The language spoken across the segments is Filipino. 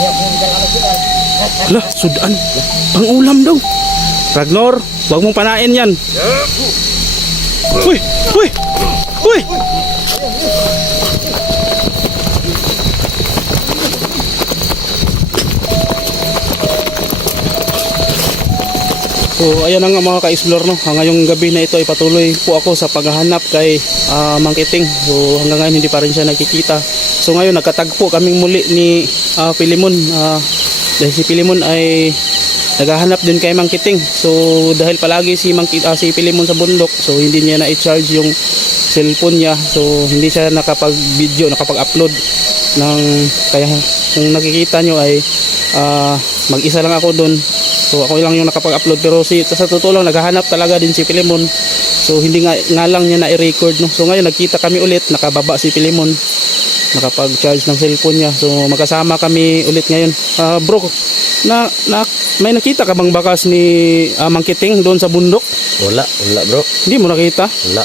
Hala, sudan. Pang ulam daw. Ragnar, huwag mong panain yan. Uy! Uy! Uy! So ayan na nga mga ka-explore no. Ah, Ngayong gabi na ito ay patuloy po ako sa paghahanap kay ah, Mangkiting. So hanggang ngayon hindi pa rin siya nakikita. So ngayon nagkatagpo kaming muli ni ah, Pilimon. Ah, dahil si Pilimon ay naghahanap din kay Mangkiting. So dahil palagi si Mangkit ah, si Pilimon sa bundok, so hindi niya na i-charge yung cellphone niya. So hindi siya nakapag-video, nakapag-upload ng kaya kung nakikita nyo ay ah, mag-isa lang ako doon. So ako lang yung nakapag-upload pero si sa totoo lang naghahanap talaga din si Pilimon. So hindi nga, nga lang niya na i-record no. So ngayon nagkita kami ulit, nakababa si Pilimon. Nakapag-charge ng cellphone niya. So magkasama kami ulit ngayon. Ah, bro, na, na may nakita ka bang bakas ni ah, Mangkiting doon sa bundok? Wala, wala bro. Hindi mo nakita? Wala.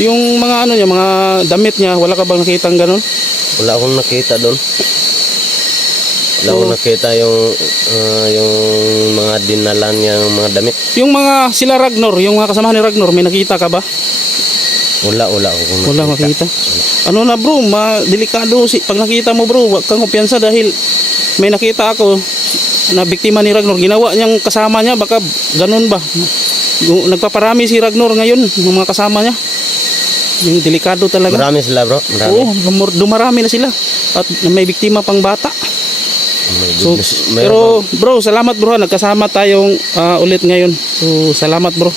Yung mga ano niya, mga damit niya, wala ka bang nakita ng ganun? Wala akong nakita doon. Akong nakita yung ah, yung mga dinala niyang mga damit. Yung mga sila Ragnar, yung mga kasamahan ni Ragnar, may nakita ka ba? Wala, wala akong Wala makita. Ano na bro, ma delikado si pag nakita mo bro, wag kang kumpiyansa dahil may nakita ako na biktima ni Ragnar. Ginawa niyang kasama niya baka ganun ba? Nagpaparami si Ragnar ngayon ng mga kasama niya. Yung delikado talaga. Marami sila bro, marami. Oo, dumar- dumarami na sila at may biktima pang bata. Oh my So, pero bro, salamat bro, nagkasama tayong ah, ulit ngayon. So, salamat bro.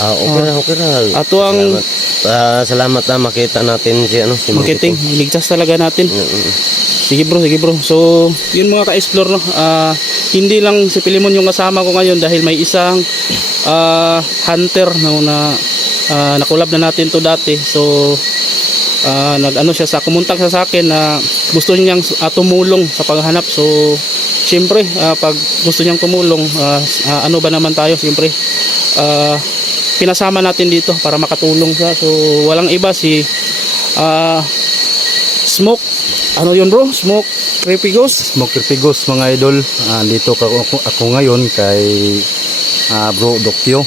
ah, okay na, okay na. Ato ang- Salamat. Ah, salamat na makita natin si ano si Marketing, ligtas talaga natin. Mm, mm. Sige bro, sige bro. So, yun mga ka-explore no. Ah, hindi lang si Pilimon yung kasama ko ngayon dahil may isang ah, hunter no, na ah, nakulab na natin to dati. So, ah, nag-ano siya sa kumuntak siya sa akin na gusto niyang ah, tumulong sa paghahanap. So, siyempre, ah, pag gusto niyang tumulong, ah, ah, ano ba naman tayo? Siyempre, ah, pinasama natin dito para makatulong siya. So, walang iba si ah, Smoke. Ano yun bro? Smoke Creepy Ghost? Smoker Pigos mga idol, Ah, dito ako, ako ngayon kay ah, Bro Doktyo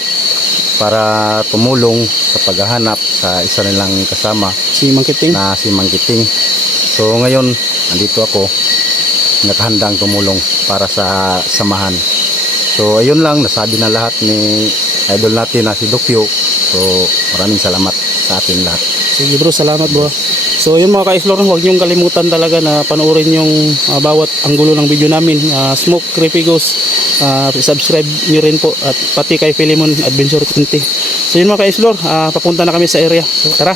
para tumulong sa paghahanap sa isa nilang kasama Si Mangkiting. na si Mangkiting. So ngayon, andito ako nakahandang tumulong para sa samahan. So ayun lang, nasabi na lahat ni idol natin na si Doktyo. So maraming salamat sa atin lahat. Sige bro, salamat bro. So yun mga ka-explore, huwag niyong kalimutan talaga na panoorin yung ah, bawat anggulo ng video namin. Ah, Smoke Creepy Ghost, ah, subscribe niyo rin po at pati kay Philemon Adventure 20. So yun mga ka-explore, ah, papunta na kami sa area. So tara.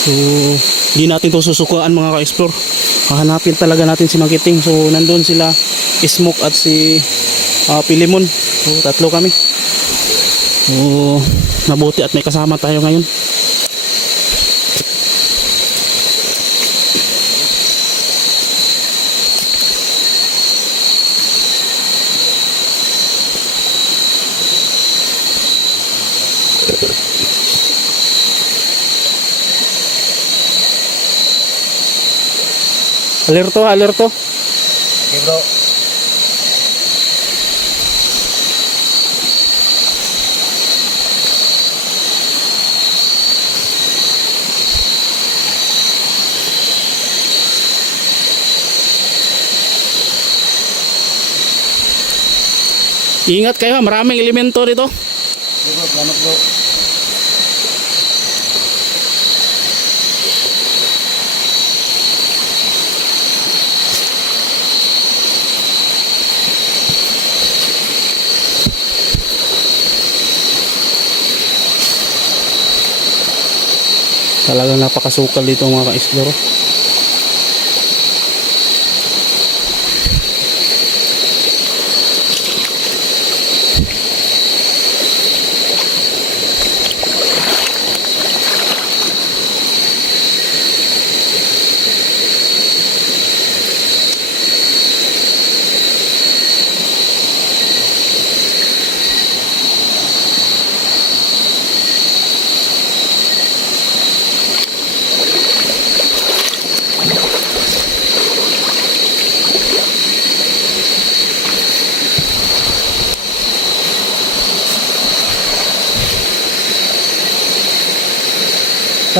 So di natin to susukuan mga ka-explore. Hahanapin talaga natin si Mangkiting. So nandun sila Smoke at si ah, Philemon. So tatlo kami. So mabuti at may kasama tayo ngayon. Alerto, alerto. Okay bro. Ingat kayo, maraming elemento dito. Salamat bro. Talagang napakasukal dito mga ka-explore.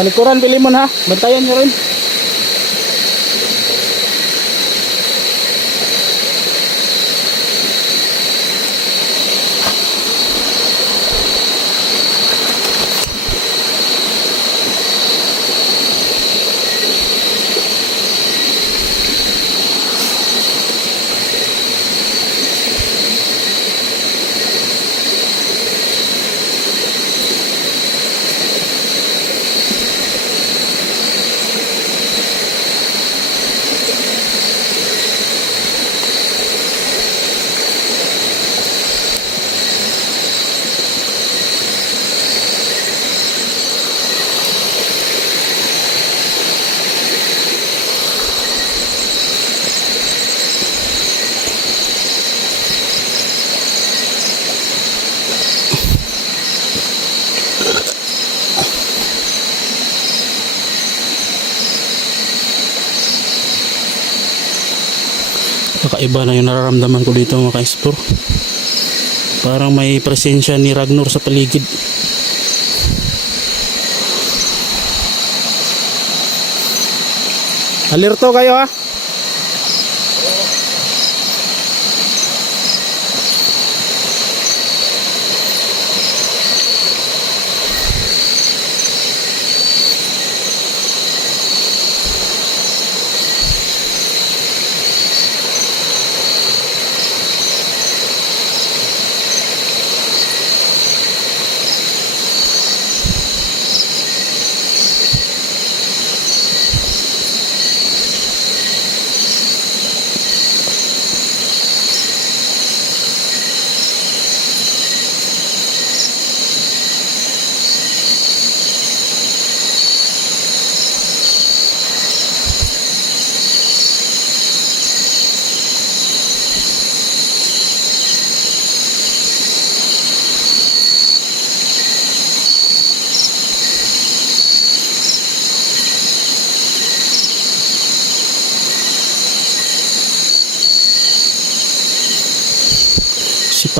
Sa likuran, Pilimon ha. Bantayan nyo rin. Kakaiba na yung nararamdaman ko dito mga ka-explore. Parang may presensya ni Ragnar sa paligid. Alerto kayo ha.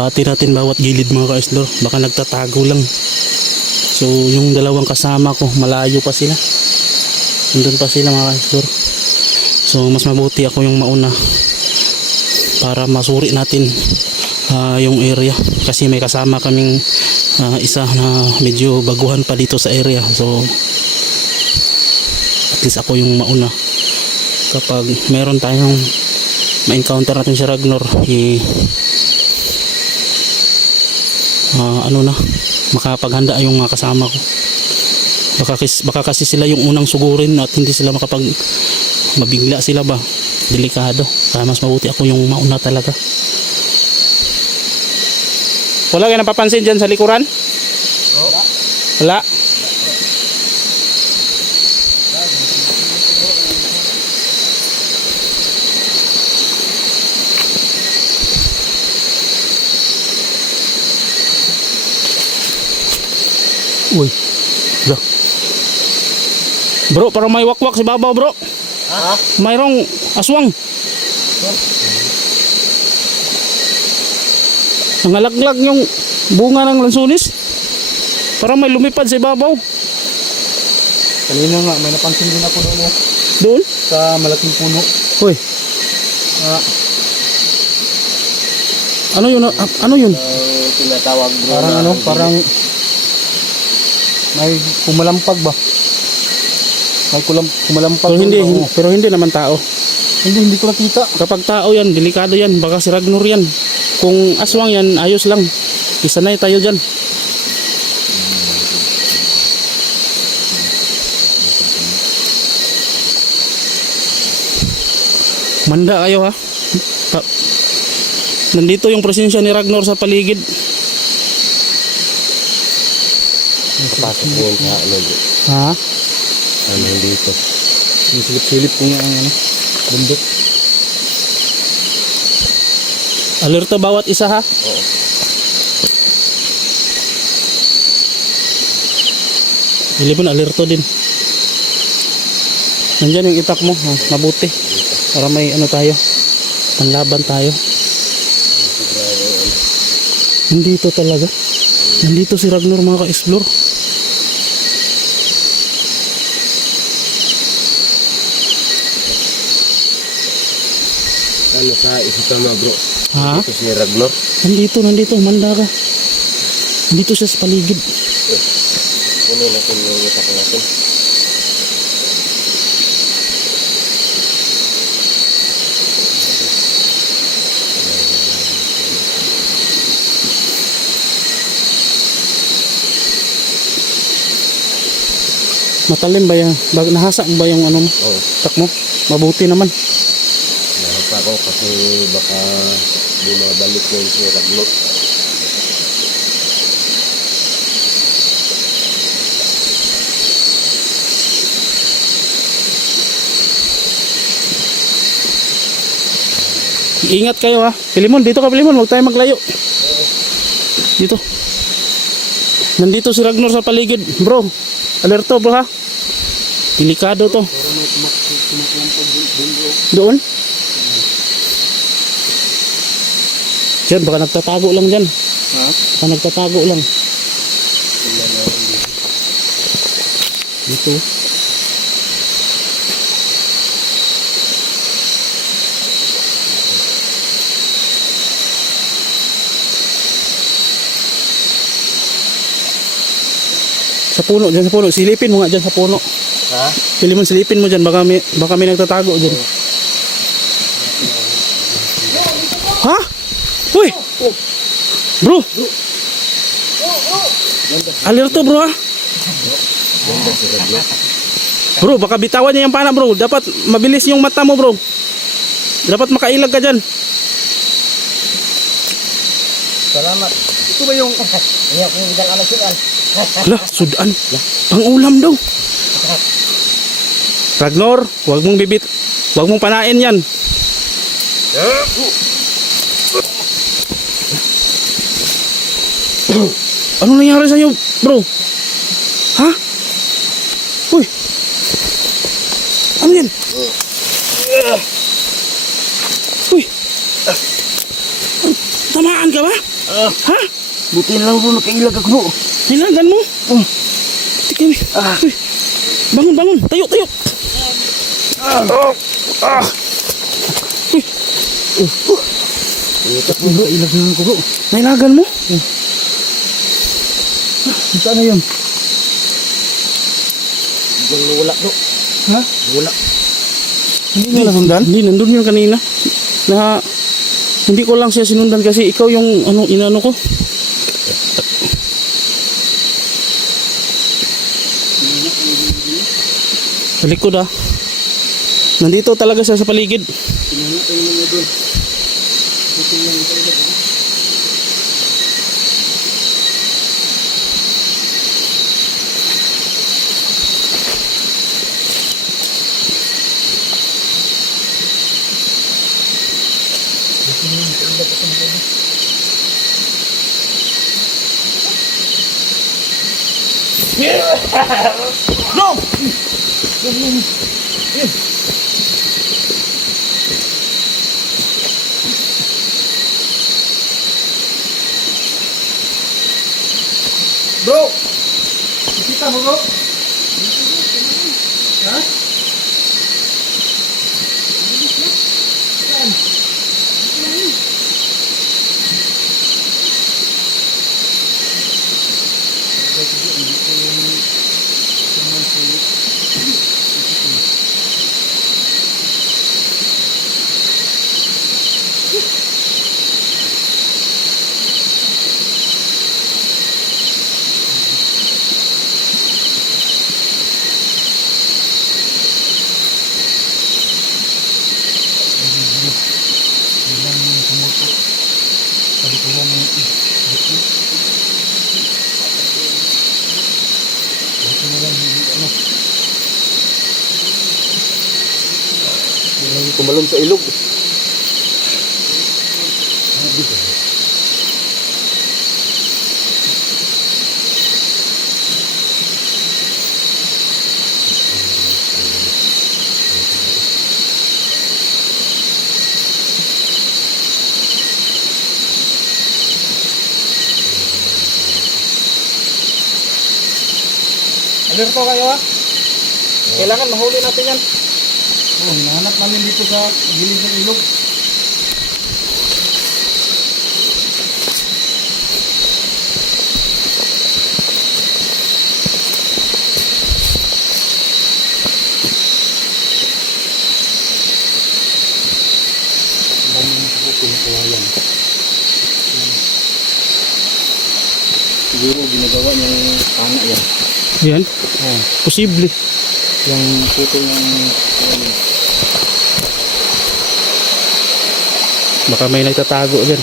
Sipati natin bawat gilid mga ka-explore. Baka nagtatago lang. So yung dalawang kasama ko, malayo pa sila. Nandun pa sila mga ka-explore. So mas mabuti ako yung mauna para masuri natin ah, yung area kasi may kasama kaming ah, isa na medyo baguhan pa dito sa area so at least ako yung mauna kapag meron tayong ma-encounter natin si Ragnar i ah, ano na makapaghanda yung mga kasama ko. Baka, kis- baka kasi sila yung unang sugurin at hindi sila makapag mabigla sila ba? Delikado. Kaya mas mabuti ako yung mauna talaga. Wala kayo napapansin dyan sa likuran? wala Uy, bro. Bro, parang may wakwak si Babaw, bro. Ha? Mayroong aswang. Nangalaglag yung bunga ng lansunis. Parang may lumipad sa ibabaw. Kanina nga, may napansin din ako doon oh, Doon. sa malaking puno. Uy. Ah, Ano yun? ah, Ano yun? Ang tinatawag bro parang na ano, parang may kumalampag ba? May kulam, kumalampag. Pero hindi, Oo. pero hindi naman tao. Hindi, hindi ko nakita. Kapag tao yan, delikado yan. Baka si Ragnar yan. Kung aswang yan, ayos lang. Isanay tayo dyan. Manda kayo ha. Nandito yung presensya ni Ragnar sa paligid. Pasok mo yun sa ano. Ha? Ano dito. Yung silip-silip ko nga ang ano, bundok. Alerto bawat isa ha. Oo. Ilipon alerto din. Nandyan yung itak mo. Ha? Mabuti. Para may ano tayo. Panlaban tayo. Nandito talaga. Nandito si Ragnar mga ka-explore. Ano sa Isutama bro. Ha? Ito si Ragnar. Nandito, nandito, manda ka. Nandito siya sa paligid. Kunin natin yung itak natin. Matalim ba yan? Nahasa ba yung ano mo? Oo. Tak mo? Mabuti naman. Nahapa ko kasi baka bumabalik yung si Ragnar. Ingat kayo ha. Pilimon, dito ka Pilimon. Huwag tayo maglayo. Dito. Nandito si Ragnar sa paligid. Bro, alerto bro ha. Delikado to. Doon? Diyan, baka nagtatago lang dyan. Ha? Baka nagtatago lang. Dito. Sa puno, dyan sa puno. Silipin mo nga dyan sa puno. Ha? Pili mo silipin mo dyan. Baka may, baka may nagtatago dyan. Ha? Uy! Bro! Alerto bro ha? Bro, baka bitawan niya yung pana bro. Dapat mabilis yung mata mo bro. Dapat makailag ka dyan. Salamat. Ito ba yung... Iya, kung hindi alam siya. Lah, sudan. Pang ulam daw. Ragnar, huwag mong bibit. Huwag mong panain yan. Ano nangyari sa'yo, bro? Ha? Uy. Ano yan? Uy. Tamaan ka ba? Ha? Buti na lang bro, nakailag ako bro. Nilagan mo? Oh. Tika, ah. Uy. Bangun, bangun. Tayo, tayo. Ah. Ah. Uy. Po bro, ilag na ako bro. Nailagan mo? Saan na yun? Wala bro. Ha? Wala. Hindi mo nasundan? Hindi, nandun yun kanina. Na, hindi ko lang siya sinundan kasi ikaw yung ano, inano ko. Sa likod ah. Nandito talaga siya sa paligid. Bro! Kita mo bro? Ha? Kumalong sa ilog. Alerto kayo ha? Kailangan mahuli natin yan. Oh, hinahanap namin dito sa gilid ng ilog. Siguro ginagawa niya yung tana yan. Yan? Oh. Posible. Yung puto ng... Uh, Baka may nagtatago dyan.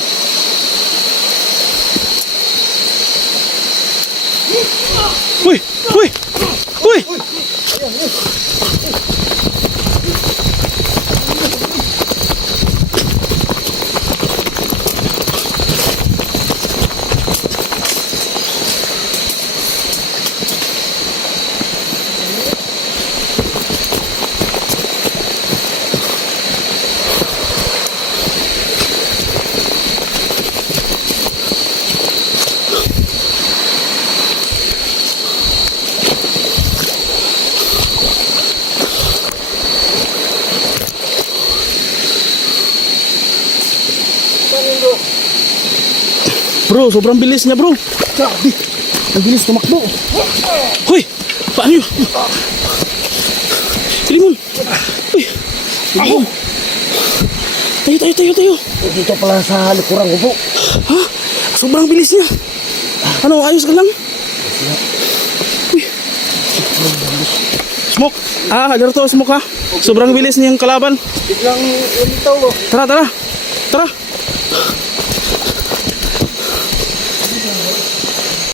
Uy! Uy! Uy! Bro, sobrang bilis niya bro. Grabe! Ang bilis tumakbo. Hoy! Paano yun? Limon! Uy! Ako! Tayo, tayo, tayo, tayo! Dito pala sa likuran ko po. Ha? Sobrang bilis niya. Ano, ayos ka lang? Uy! Smoke! Ah, Alberto, smoke ha. Sobrang bilis niyang kalaban. Biglang ulitaw mo. Tara, tara. Tara.